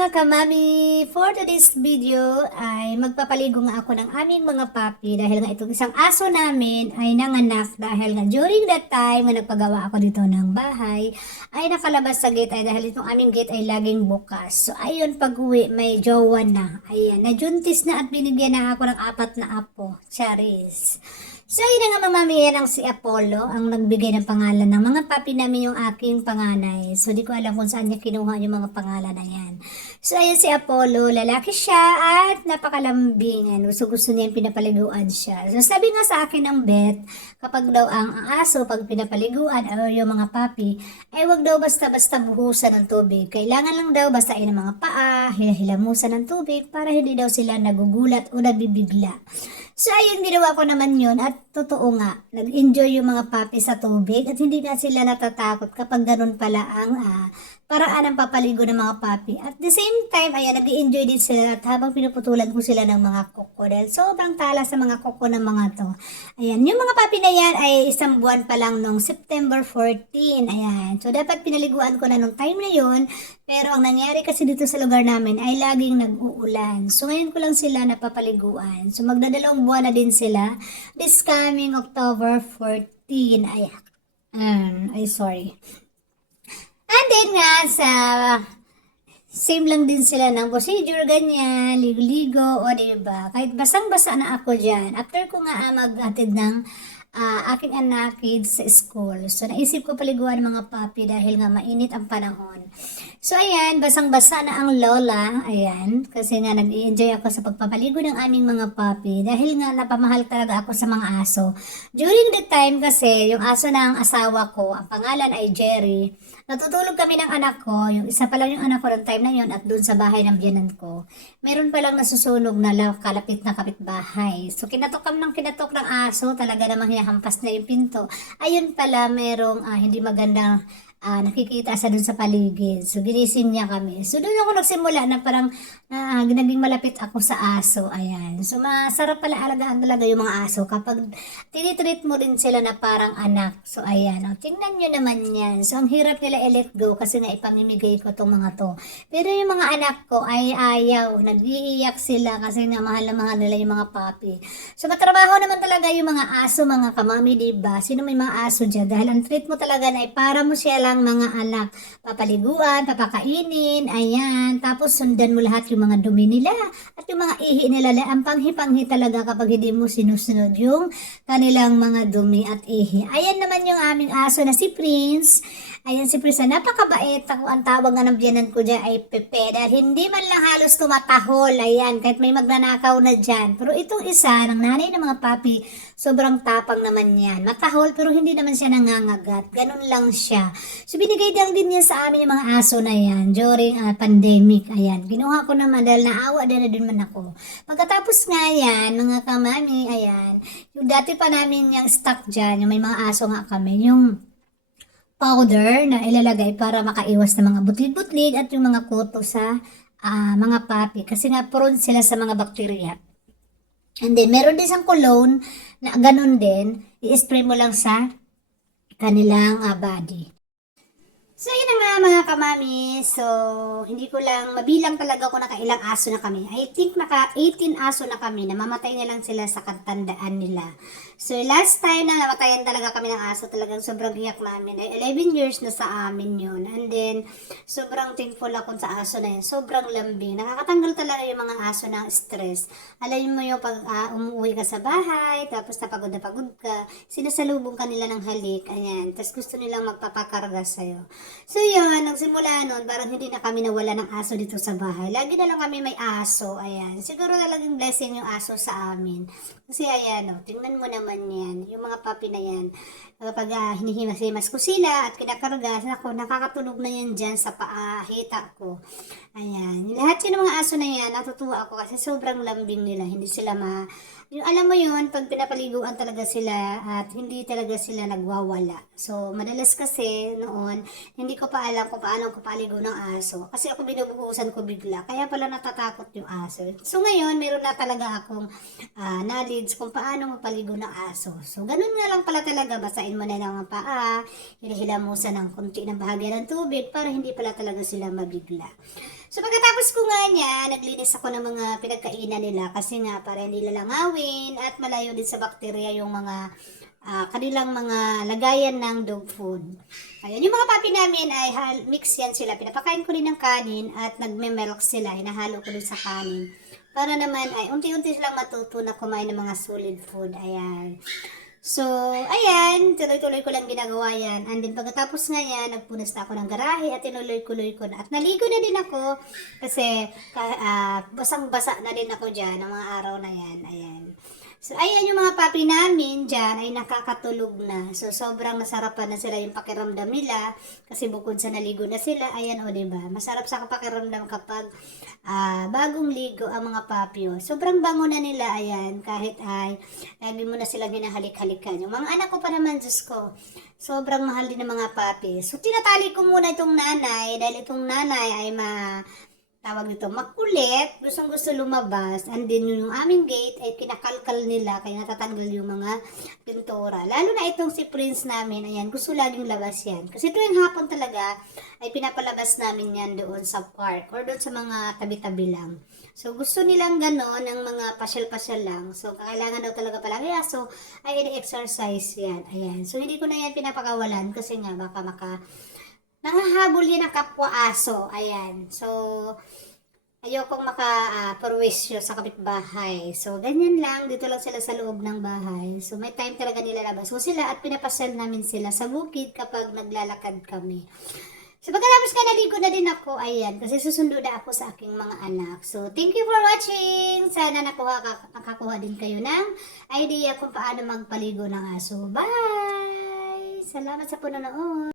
mga kamami! For today's video ay magpapaligo nga ako ng aming mga puppy dahil nga itong isang aso namin ay nanganak dahil nga during that time na nagpagawa ako dito ng bahay ay nakalabas sa gate ay dahil itong aming gate ay laging bukas. So ayun, pag uwi may jowa na. Ayan, najuntis na at binigyan na ako ng 4 na apo. Charis. So, yun na nga mamamayan ng si Apollo, ang nagbigay ng pangalan ng mga papi namin yung aking panganay. So, di ko alam kung saan niya kinuha yung mga pangalan na yan. So, ayun si Apollo, lalaki siya at napakalambing. Gusto niya yung pinapaliguan siya. So, sabi nga sa akin ng vet, kapag daw ang aso, pag pinapaliguan o yung mga papi, ay wag daw basta-basta buhusan ng tubig. Kailangan lang daw basain ng mga paa, hilamusan ng tubig para hindi daw sila nagugulat o nagbibigla. So, ayun, ginawa ko naman yun at totoo nga, nag-enjoy yung mga puppy sa tubig at hindi nga sila natatakot kapag ganun pala ang paraan ng papaligo ng mga puppy. At the same time, ayan, nag-enjoy din sila at habang pinuputulan ko sila ng mga kuko dahil sobrang talas sa mga kuko ng mga to. Ayan, yung mga puppy na yan ay 1 buwan pa lang nung September 14. Ayan, so dapat pinaliguan ko na nung time na yun. Pero ang nangyari kasi dito sa lugar namin ay laging nag-uulan. So ngayon ko lang sila napapaliguan. So magdadalawang buwan na din sila. This coming October 14. Sorry. And then nga sa same lang din sila ng procedure, ganyan, ligo-ligo, o diba? Kahit basang-basa na ako dyan. After ko nga mag-atid ng aking anak kids sa school. So, naisip ko paliguan ng mga puppy dahil nga mainit ang panahon. So, ayan, basang-basa na ang lola. Ayan, kasi nga nag-i-enjoy ako sa pagpapaligo ng aming mga puppy dahil nga napamahal talaga ako sa mga aso. During the time kasi, yung aso ng asawa ko, ang pangalan ay Jerry. Natutulog kami ng anak ko, yung isa pa lang yung anak ko ng time na yun at dun sa bahay ng biyanan ko. Meron palang nasusunog na kalapit na kapitbahay. So, kinatok ng aso, talaga namang hampas na yung pinto. Ayun pala, merong hindi magandang nakikita sa dun sa paligid. So, ginising niya kami. So, doon ako nagsimula na parang naging malapit ako sa aso. Ayan. So, masarap pala alagaan talaga yung mga aso kapag tinitreat mo din sila na parang anak. So, ayan. O, tingnan nyo naman yan. So, ang hirap nila i-let go kasi nga ipamimigay ko tong mga to. Pero yung mga anak ko ay ayaw. Nag-iiyak sila kasi nga mahal na mahal nila yung mga puppy. So, matrabaho naman talaga yung mga aso, mga kamami, diba? Sino may mga aso dyan? Dahil ang treat mo talaga na ay para mo siya lang mga anak. Papaliguan, papakainin, ayan. Tapos sundan mo lahat yung mga dumi nila at yung mga ihi nila. Ang panghi-panghi talaga kapag hindi mo sinusunod yung kanilang mga dumi at ihi. Ayan naman yung aming aso na si Prince. Ayan si Prince, napakabait. Ako, ang tawag nga ng biyanan ko dyan ay Pepe. Dahil hindi man lang halos tumatahol. Ayan, kahit may magnanakaw na dyan. Pero itong isa, ng nanay ng mga papi, sobrang tapang naman yan. Matahol pero hindi naman siya nangangagat. Ganun lang siya. So binigay lang din niya sa amin yung mga aso na yan during pandemic. Ayan, ginuha ko naman dahil naawa din na din man ako. Pagkatapos nga yan, mga kamami, ayan, yung dati pa namin yung stock dyan, yung may mga aso nga kami, yung powder na ilalagay para makaiwas ng mga butlig-butlig at yung mga kuto sa mga papi. Kasi nga prone sila sa mga bakterya. And then, meron din isang cologne na ganun din. I-spray mo lang sa kanilang body. So, yun na nga mga kamami. So, hindi ko lang mabilang talaga kung nakailang aso na kami. I think naka 18 aso na kami. Namamatay na lang sila sa katandaan nila. So, last time na namatayan talaga kami ng aso, talagang sobrang iyak namin. 11 years na sa amin yun. And then, sobrang thankful ako sa aso na yun. Sobrang lambing. Nakakatanggal talaga yung mga aso ng stress. Alam mo yung pag umuwi ka sa bahay, tapos napagod na pagod ka, sinasalubong ka nila ng halik. Ayan. Tapos gusto nilang magpapakarga sa'yo. So yun, nagsimula nun, parang hindi na kami nawala ng aso dito sa bahay. Lagi na lang kami may aso, ayan. Siguro talagang blessing yung aso sa amin. Kasi ayan, tingnan mo naman yan, yung mga puppy na yan. Kapag hinihimas-himas ko sila at kinakarga, ako, nakakatunog na yan dyan sa paahita ko. Ayan, lahat yun ng mga aso na yan, natutuwa ako kasi sobrang lambing nila, hindi sila yung alam mo yun, pag pinapaliguan talaga sila at hindi talaga sila nagwawala. So, madalas kasi noon, hindi ko pa alam kung paano ko paligo ng aso. Kasi ako binubuhusan ko bigla. Kaya pala natatakot yung aso. So, ngayon, meron na talaga akong knowledge kung paano mapaligo ng aso. So, ganun nga lang pala talaga. Basain mo na lang ang paa, hila-hilamusan ng konti ng bahagya ng tubig para hindi pala talaga sila mabigla. So pagkatapos ko nga niya, naglinis ako ng mga pinagkainan nila kasi nga para hindi lalangawin at malayo din sa bakterya yung mga kanilang mga lagayan ng dog food. Ayan, yung mga papi namin ay mix yan sila. Pinapakain ko rin ng kanin at nagme-milk sila. Hinahalo ko din sa kanin. Para naman ay unti-unti silang matuto na kumain ng mga solid food. Ayan. So, ayan, tuloy-tuloy ko lang ginagawa yan. And then pagkatapos nga yan, nagpunas na ako ng garahe at tinuloy-kuloy ko na. At naligo na din ako kasi basang-basa na din ako dyan ng mga araw na yan. Ayan. So, ayan yung mga papi namin dyan ay nakakatulog na. So, sobrang nasarapan na sila yung pakiramdam nila kasi bukod sa naligo na sila, ayan o, diba? Masarap sa pakiramdam kapag bagong ligo ang mga papi. Oh. Sobrang bango na nila, ayan, kahit ay lagi mo na silang hinahalik-halikan. Yung mga anak ko pa naman, Diyos ko, sobrang mahal din ng mga papi. So, tinatali ko muna itong nanay dahil itong nanay ay tawag nito, makulit, gustong-gusto lumabas, and then yung aming gate ay kinakalkal nila, kaya natatanggal yung mga pintura. Lalo na itong si Prince namin, ayan, gusto laging labas yan. Kasi tuwing hapon talaga, ay pinapalabas namin yan doon sa park, or doon sa mga tabi-tabi lang. So, gusto nilang gano'n, ng mga pasyal-pasyal lang. So, kailangan daw talaga palagi aso, ay ini-exercise yan. Ayan. So, hindi ko na yan pinapakawalan, kasi nga, baka nangahabol yan ang kapwa aso. Ayan. So, ayokong maka-perwisyo sa kapitbahay. So, ganyan lang. Dito lang sila sa loob ng bahay. So, may time talaga nilalabas ko sila at pinapasal namin sila sa bukid kapag naglalakad kami. So, pagkatapos ka naligo na din ako, ayan, kasi susundo na ako sa aking mga anak. So, thank you for watching. Sana nakakuha din kayo ng idea kung paano magpaligo ng aso. Bye! Salamat sa panonood.